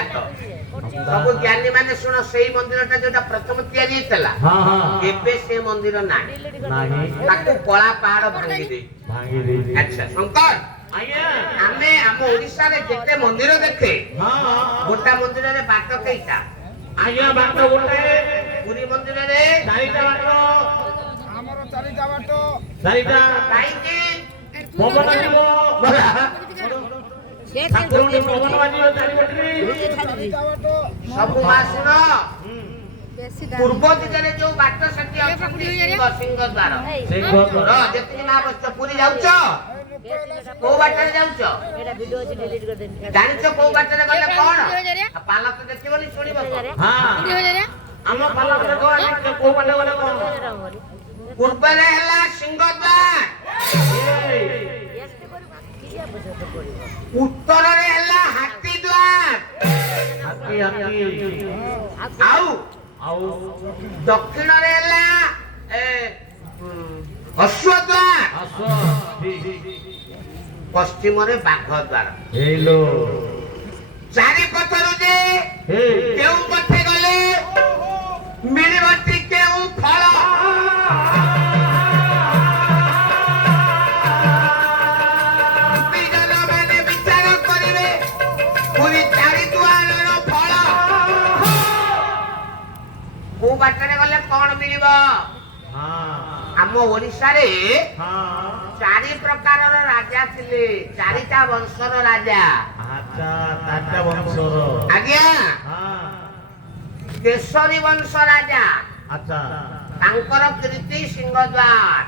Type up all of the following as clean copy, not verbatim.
बात सब ज्ञानी माने सुन सेही मंदिरटा जोटा प्रथम तैयारी हेतला एबे से मंदिर नाही ताको कला पहाड़ भांगी दे अच्छा शंकर आमे हम ओडिसा रे जेते मंदिर देखे गोटा मंदिर रे बाट केइटा आज्ञा बाट गोटे पुरी मंदिर रे चारिटा बाट हमर चारिटा काईके पवन जीवो ठाकुर ने पवन बाजियो चारि बटरे सब मासुन पूर्व दिगरे जो बाट सती अछंती सिंह द्वार जेति ना बस पुरी जाउछ को बाटरे जाउछ एटा वीडियो अछि डिलीट कर देन जानिछ को बाटरे गले कोन पाला तो देखिबोनी सुनिबो हां हम पाला को को बाटरे गले कोन पूर्व रे हला सिंह द्वार उत्तर रे हला हाथी द्वार हाथी आउ दक्षिण रे हला अश्व द्वार पश्चिम रे बाघ द्वार हेलो चारि पथरु जे केउ पथे गले मिलिबटी केउ फल बिजल माने विचार करिवे पुरी चारि द्वार रो फल को बाटरे गले कोन मिलिबो हम ओडिसा रे चारि प्रकार राजा थिले चारिटा वंशर राजा अच्छा चारिटा वंशर आज्ञा केशरी वंश राजा अच्छा तांकर कीर्ति सिंहद्वार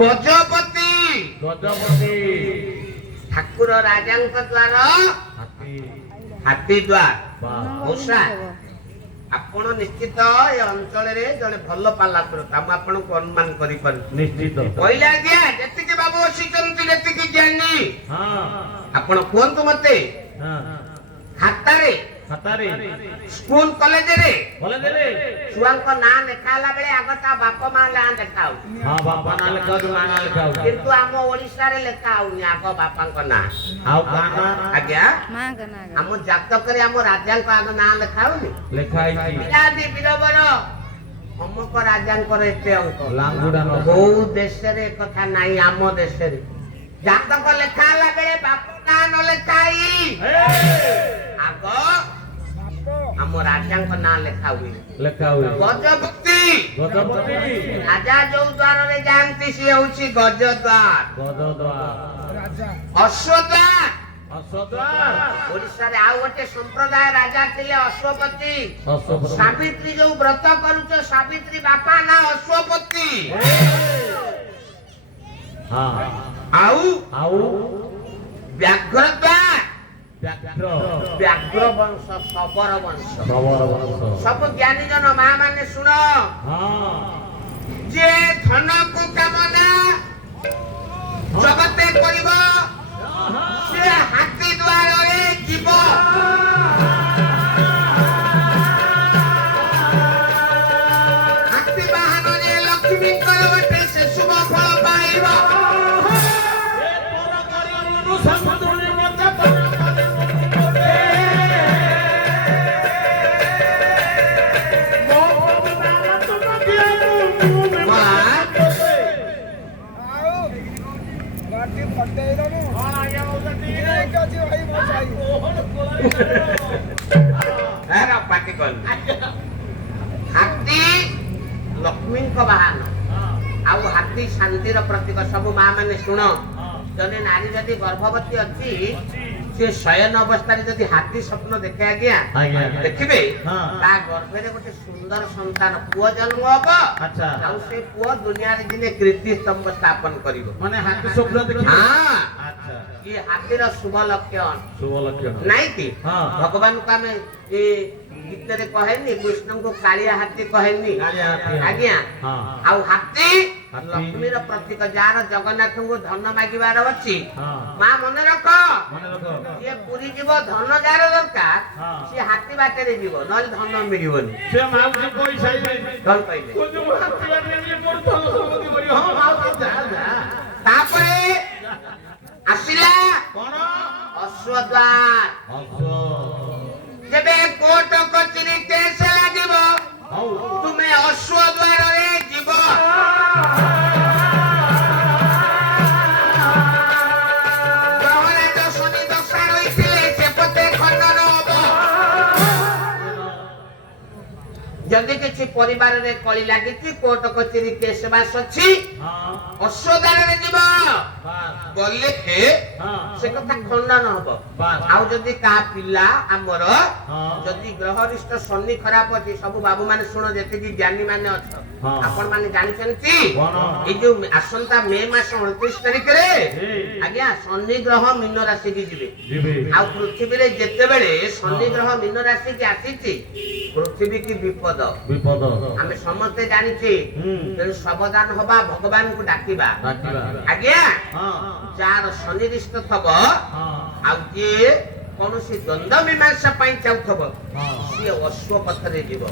गजपति ठाकुर राजांक द्वार हाथी द्वार मौसा आपण निश्चित ए अंचल रे जने भल्ल पाला करता हम आपण को अनुमान करि पर निश्चित पहिला गया जति के बाबू सिकंती जति के ज्ञानी हां आपण कोन तो मते हां खाता रे स्कूल कॉलेज रे छुआं को ना लेखाला बेले आगता बाप मा ना देखाउ हां बापा ना लेखाउ ना लेखाउ किंतु हम ओडिसा रे लेखाउ नि आगो बापा को ना आउ काना आज्ञा मां का ना हम जातक रे हम राजा को आगो ना लेखाउ नि लेखाई बिलादी बिरबर हम को राजा को एते अंक लांगुडा न बहु देश रे कथा नाही हम देश रे जातक लेखाला बेले बाप ना न लेखाई आगो हम राजा को ना लेखा हुई गजपति राजा जो द्वार रे जानती सी होची गज द्वार अश्वद्वार ओडिसा रे आउ गोटे संप्रदाय राजा थिले अश्वपति सावित्री जो व्रत करूछ सावित्री बापा ना अश्वपति हां आउ व्याघ्रद्वार व्याघ्र वंश शबर वंश सब ज्ञानी जन मां माने सुनो जे धन को कामना जगते करिबो से हाथी द्वार रे जीव हाथी वाहन रे लक्ष्मी करवटे से शुभ फल पाइबो ए पर करिनु समुद्र मत हाथी लक्ष्मी वाहन आउ हाथी शांतिर प्रतीक सब मां माने सुन जने नारी जदि गर्भवती अछि से शयन अवस्था रे जदि हाथी स्वप्न देखे आज्ञा देखिबे ता गर्भ रे गोटे सुंदर संतान पुआ जन्म होबो अच्छा आउ से पुआ दुनिया रे दिने कीर्ति स्तंभ स्थापन करिवो माने हाथी स्वप्न देखि हां अच्छा ये हाथी रो शुभ लक्षण नाही कि भगवान का में ए गीतरे कहेनी कृष्ण को कालिया हाथी कहेनी आज्ञा आउ हाथी लक्ष्मी रो प्रतीक जार जगन्नाथ को धन मागिबार अछि मां मन रख ये पुरी जीव धन जार दरकार से हाथी बाटे रे जीव नल धन मिलिबोनी से मां से कोई सही धन कइले को जो हाथी बाटे रे मोर धन सम्पत्ति करी हां मां जा तापरे आसिला कोन अश्वद्वार ଯେବେ କୋର୍ଟ କଚେରୀ କେସ୍ ଲାଗିବ ତୁମେ ଅଶ୍ୱ ଦ୍ୱାରରେ ଯିବ। ଗ୍ରହରାଜ ଶନି ଦଶା ରହିଥିଲେ ସେପଟେ ଖଣ୍ଡନ ହବ। ଯଦି କିଛି ପରିବାରରେ କଳି ଲାଗିଛି କୋର୍ଟ କଚେରୀ କେସ୍ ବାସ୍ ଅଛି ଅଶ୍ୱ ଦ୍ୱାରରେ ଯିବ। ଗଲେ ସେ କଥା ଖଣ୍ଡନ ହବ। ଆଉ ଯଦି କାହା ପିଲା ଆମର ଯଦି ଗ୍ରହରିଷ୍ଠ ଶନି ଖରାପ ଅଛି, ସବୁ ବାବୁ ମାନେ ଶୁଣ, ଯେତିକି ଜ୍ଞାନୀ ମାନେ ଅଛ ଆପଣ ମାନେ ଜାଣିଛନ୍ତି ଏଇ ଯୋଉ ଆସନ୍ତା ମେ ମାସ 29 ତାରିଖରେ ଆଜ୍ଞା ଶନି ଗ୍ରହ ମୀନ ରାଶିକି ଯିବେ। ଆଉ ପୃଥିବୀରେ ଯେତେବେଳେ ଶନି ଗ୍ରହ ମୀନ ରାଶିକି ଆସିଛି ପୃଥିବୀ କି ବିପଦ ଆମେ ସମସ୍ତେ ଜାଣିଛେ। ତେଣୁ ସାବଧାନ ହବା, ଭଗବାନଙ୍କୁ ଡାକିବା। ଆଜ୍ଞା ଯାହାର ଶନିରିଷ୍ଟ ଥବ ଆଉ ଯିଏ କୌଣସି ଦ୍ୱନ୍ଦ୍ୱ ମୀମାଂସା ପାଇଁ ଚାହୁଁଥିବ ସିଏ ଅଶ୍ୱ ପଥରେ ଯିବ।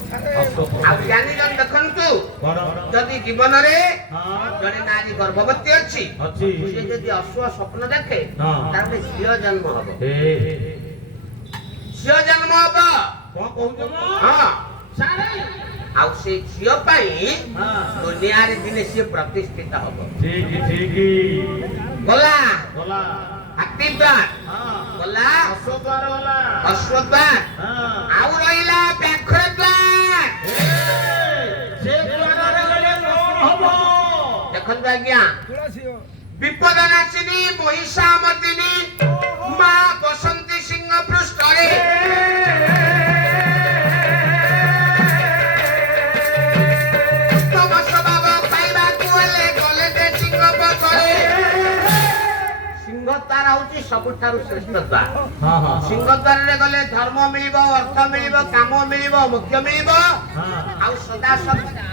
ଆଉ ଜ୍ଞାନୀ ଜଣ ଦେଖନ୍ତୁ, ଯଦି ଜୀବନରେ ଜଣେ ନାରୀ ଗର୍ଭବତୀ ଅଛି ସେ ଯଦି ଅଶ୍ୱ ସ୍ୱପ୍ନ ଦେଖେ ତାର ଗୋଟେ ଝିଅ ଜନ୍ମ ହବ। ଝିଅ ଜନ୍ମ ହବ। ଆଉ ସେ ଝିଅ ପାଇଁ ଦୁନିଆରେ ଦିନେ ସିଏ ପ୍ରତିଷ୍ଠିତ ହବ। ଗଲା ହାତୀ ଦ୍ୱାର, ଗଲା ଅଶ୍ୱ ଦ୍ୱାର, ଆଉ ରହିଲା ବ୍ୟାଘ୍ର ଦ୍ୱାର। ଦେଖନ୍ତୁ ଆଜ୍ଞା, ବିପଦ ନାଶିନୀ ମହିଷାମର୍ଦିନୀ ମା ବସନ୍ତୀ ସିଂହ ପୃଷ୍ଠରେ ତାର ହଉଛି ସବୁଠାରୁ ଶ୍ରେଷ୍ଠ ଦ୍ୱାର। ସିଂହ ଦ୍ୱାରରେ ଗଲେ ଧର୍ମ ମିଳିବ, ଅର୍ଥ ମିଳିବ, କାମ ମିଳିବ, ମୋକ୍ଷ ମିଳିବ। ଆଉ ସଦା ସର୍ବଦା